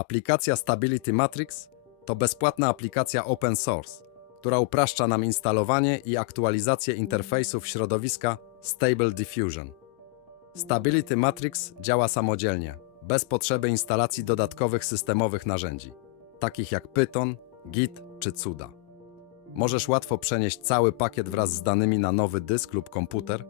Aplikacja Stability Matrix to bezpłatna aplikacja open source, która upraszcza nam instalowanie i aktualizację interfejsów środowiska Stable Diffusion. Stability Matrix działa samodzielnie, bez potrzeby instalacji dodatkowych systemowych narzędzi, takich jak Python, Git czy Cuda. Możesz łatwo przenieść cały pakiet wraz z danymi na nowy dysk lub komputer,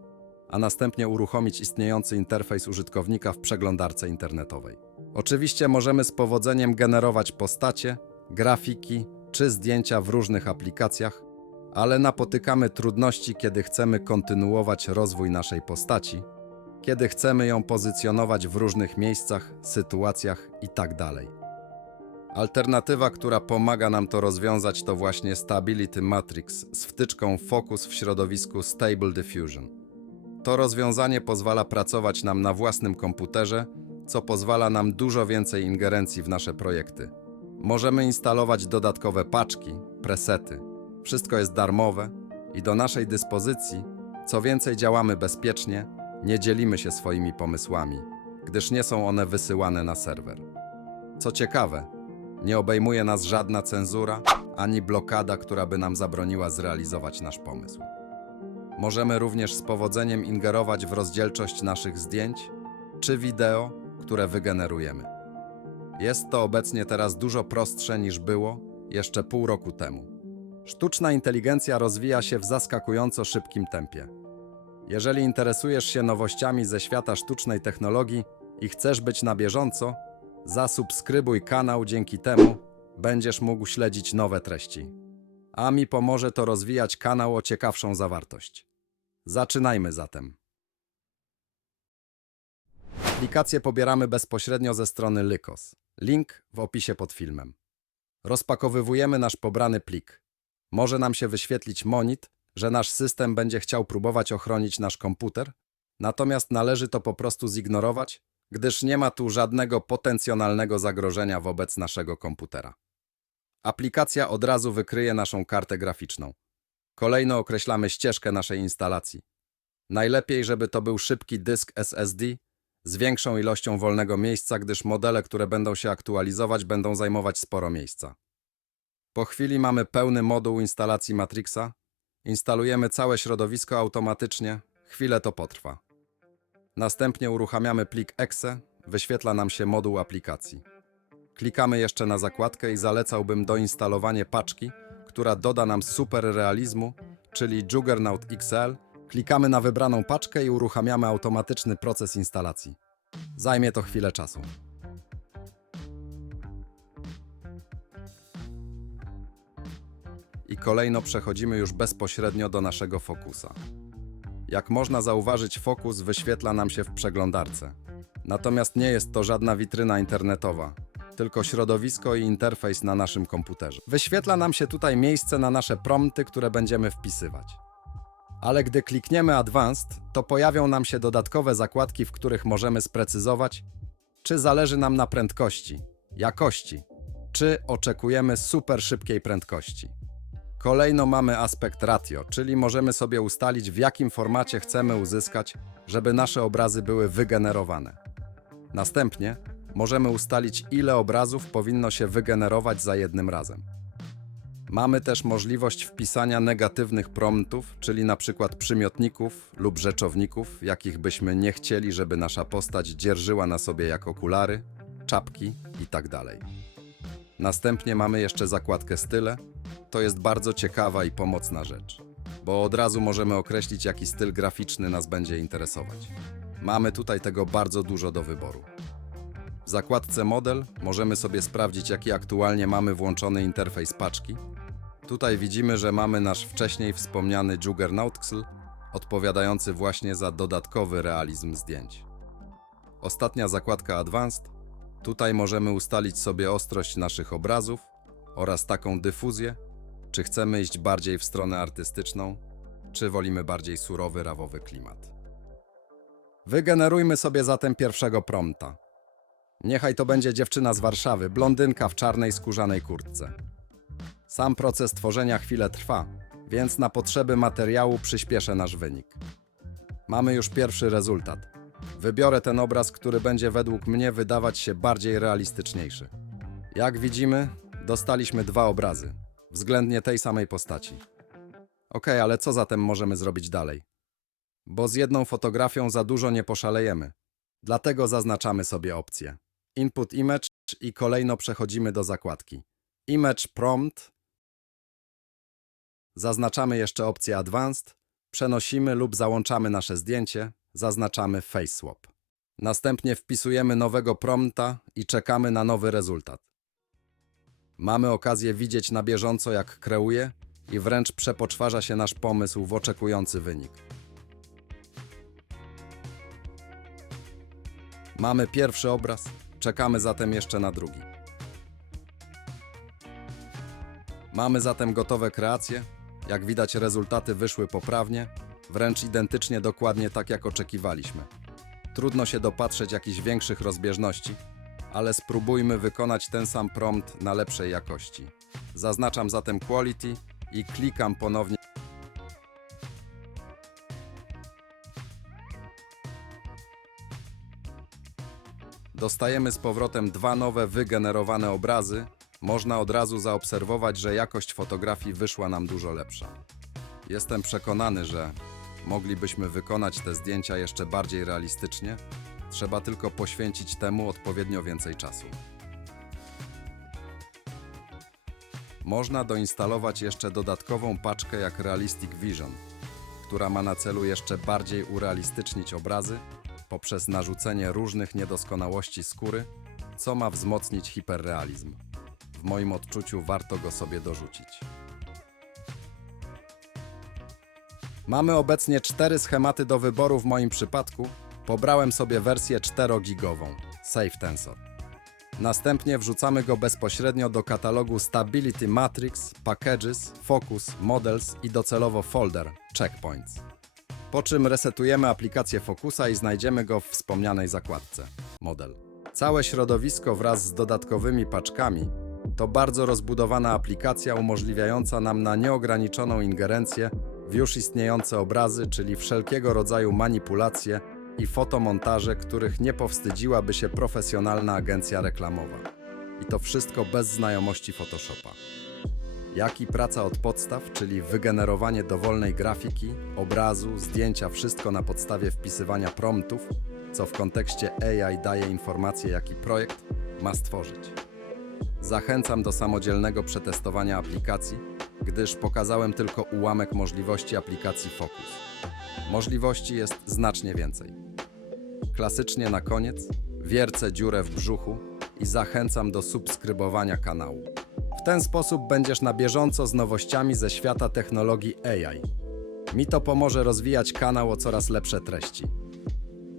a następnie uruchomić istniejący interfejs użytkownika w przeglądarce internetowej. Oczywiście możemy z powodzeniem generować postacie, grafiki czy zdjęcia w różnych aplikacjach, ale napotykamy trudności, kiedy chcemy kontynuować rozwój naszej postaci, kiedy chcemy ją pozycjonować w różnych miejscach, sytuacjach itd. Alternatywa, która pomaga nam to rozwiązać, to właśnie Stability Matrix z wtyczką Focus w środowisku Stable Diffusion. To rozwiązanie pozwala pracować nam na własnym komputerze, co pozwala nam dużo więcej ingerencji w nasze projekty. Możemy instalować dodatkowe paczki, presety. Wszystko jest darmowe i do naszej dyspozycji. Co więcej, działamy bezpiecznie, nie dzielimy się swoimi pomysłami, gdyż nie są one wysyłane na serwer. Co ciekawe, nie obejmuje nas żadna cenzura ani blokada, która by nam zabroniła zrealizować nasz pomysł. Możemy również z powodzeniem ingerować w rozdzielczość naszych zdjęć czy wideo, które wygenerujemy. Jest to obecnie teraz dużo prostsze niż było jeszcze pół roku temu. Sztuczna inteligencja rozwija się w zaskakująco szybkim tempie. Jeżeli interesujesz się nowościami ze świata sztucznej technologii i chcesz być na bieżąco, zasubskrybuj kanał, dzięki temu będziesz mógł śledzić nowe treści. A mi pomoże to rozwijać kanał o ciekawszą zawartość. Zaczynajmy zatem. Aplikację pobieramy bezpośrednio ze strony Lykos. Link w opisie pod filmem. Rozpakowywujemy nasz pobrany plik. Może nam się wyświetlić monit, że nasz system będzie chciał próbować ochronić nasz komputer, natomiast należy to po prostu zignorować, gdyż nie ma tu żadnego potencjonalnego zagrożenia wobec naszego komputera. Aplikacja od razu wykryje naszą kartę graficzną. Kolejno określamy ścieżkę naszej instalacji. Najlepiej, żeby to był szybki dysk SSD z większą ilością wolnego miejsca, gdyż modele, które będą się aktualizować, będą zajmować sporo miejsca. Po chwili mamy pełny moduł instalacji Matrixa. Instalujemy całe środowisko automatycznie, chwilę to potrwa. Następnie uruchamiamy plik exe, wyświetla nam się moduł aplikacji. Klikamy jeszcze na zakładkę i zalecałbym doinstalowanie paczki, która doda nam super realizmu, czyli Juggernaut XL. Klikamy na wybraną paczkę i uruchamiamy automatyczny proces instalacji. Zajmie to chwilę czasu. I kolejno przechodzimy już bezpośrednio do naszego fokusa. Jak można zauważyć, fokus wyświetla nam się w przeglądarce. Natomiast nie jest to żadna witryna internetowa, tylko środowisko i interfejs na naszym komputerze. Wyświetla nam się tutaj miejsce na nasze prompty, które będziemy wpisywać. Ale gdy klikniemy Advanced, to pojawią nam się dodatkowe zakładki, w których możemy sprecyzować, czy zależy nam na prędkości, jakości, czy oczekujemy super szybkiej prędkości. Kolejno mamy aspekt ratio, czyli możemy sobie ustalić, w jakim formacie chcemy uzyskać, żeby nasze obrazy były wygenerowane. Następnie możemy ustalić, ile obrazów powinno się wygenerować za jednym razem. Mamy też możliwość wpisania negatywnych promptów, czyli na przykład przymiotników lub rzeczowników, jakich byśmy nie chcieli, żeby nasza postać dzierżyła na sobie jak okulary, czapki itd. Następnie mamy jeszcze zakładkę style. To jest bardzo ciekawa i pomocna rzecz, bo od razu możemy określić, jaki styl graficzny nas będzie interesować. Mamy tutaj tego bardzo dużo do wyboru. W zakładce model możemy sobie sprawdzić, jaki aktualnie mamy włączony interfejs paczki. Tutaj widzimy, że mamy nasz wcześniej wspomniany Juggernautxl, odpowiadający właśnie za dodatkowy realizm zdjęć. Ostatnia zakładka Advanced. Tutaj możemy ustalić sobie ostrość naszych obrazów oraz taką dyfuzję, czy chcemy iść bardziej w stronę artystyczną, czy wolimy bardziej surowy, rawowy klimat. Wygenerujmy sobie zatem pierwszego prompta. Niechaj to będzie dziewczyna z Warszawy, blondynka w czarnej skórzanej kurtce. Sam proces tworzenia chwilę trwa, więc na potrzeby materiału przyspieszę nasz wynik. Mamy już pierwszy rezultat. Wybiorę ten obraz, który będzie według mnie wydawać się bardziej realistyczniejszy. Jak widzimy, dostaliśmy dwa obrazy, względnie tej samej postaci. Okej, ale co zatem możemy zrobić dalej? Bo z jedną fotografią za dużo nie poszalejemy. Dlatego zaznaczamy sobie opcję Input Image i kolejno przechodzimy do zakładki Image Prompt. Zaznaczamy jeszcze opcję Advanced, przenosimy lub załączamy nasze zdjęcie, zaznaczamy Face Swap. Następnie wpisujemy nowego prompta i czekamy na nowy rezultat. Mamy okazję widzieć na bieżąco, jak kreuje i wręcz przepoczwarza się nasz pomysł w oczekujący wynik. Mamy pierwszy obraz, czekamy zatem jeszcze na drugi. Mamy zatem gotowe kreacje. Jak widać, rezultaty wyszły poprawnie, wręcz identycznie dokładnie tak, jak oczekiwaliśmy. Trudno się dopatrzeć jakichś większych rozbieżności, ale spróbujmy wykonać ten sam prompt na lepszej jakości. Zaznaczam zatem Quality i klikam ponownie. Dostajemy z powrotem dwa nowe wygenerowane obrazy. Można od razu zaobserwować, że jakość fotografii wyszła nam dużo lepsza. Jestem przekonany, że moglibyśmy wykonać te zdjęcia jeszcze bardziej realistycznie. Trzeba tylko poświęcić temu odpowiednio więcej czasu. Można doinstalować jeszcze dodatkową paczkę jak Realistic Vision, która ma na celu jeszcze bardziej urealistycznić obrazy poprzez narzucenie różnych niedoskonałości skóry, co ma wzmocnić hiperrealizm. W moim odczuciu warto go sobie dorzucić. Mamy obecnie cztery schematy do wyboru w moim przypadku. Pobrałem sobie wersję 4-gigową, Safe Tensor. Następnie wrzucamy go bezpośrednio do katalogu Stability Matrix, Packages, Focus, Models i docelowo folder Checkpoints. Po czym resetujemy aplikację Focusa i znajdziemy go w wspomnianej zakładce Model. Całe środowisko wraz z dodatkowymi paczkami to bardzo rozbudowana aplikacja umożliwiająca nam na nieograniczoną ingerencję w już istniejące obrazy, czyli wszelkiego rodzaju manipulacje i fotomontaże, których nie powstydziłaby się profesjonalna agencja reklamowa. I to wszystko bez znajomości Photoshopa. Jak i praca od podstaw, czyli wygenerowanie dowolnej grafiki, obrazu, zdjęcia, wszystko na podstawie wpisywania promptów, co w kontekście AI daje informacje, jaki projekt ma stworzyć. Zachęcam do samodzielnego przetestowania aplikacji, gdyż pokazałem tylko ułamek możliwości aplikacji Focus. Możliwości jest znacznie więcej. Klasycznie na koniec wiercę dziurę w brzuchu i zachęcam do subskrybowania kanału. W ten sposób będziesz na bieżąco z nowościami ze świata technologii AI. Mi to pomoże rozwijać kanał o coraz lepsze treści.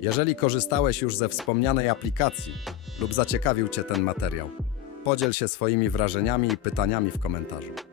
Jeżeli korzystałeś już ze wspomnianej aplikacji lub zaciekawił Cię ten materiał, podziel się swoimi wrażeniami i pytaniami w komentarzu.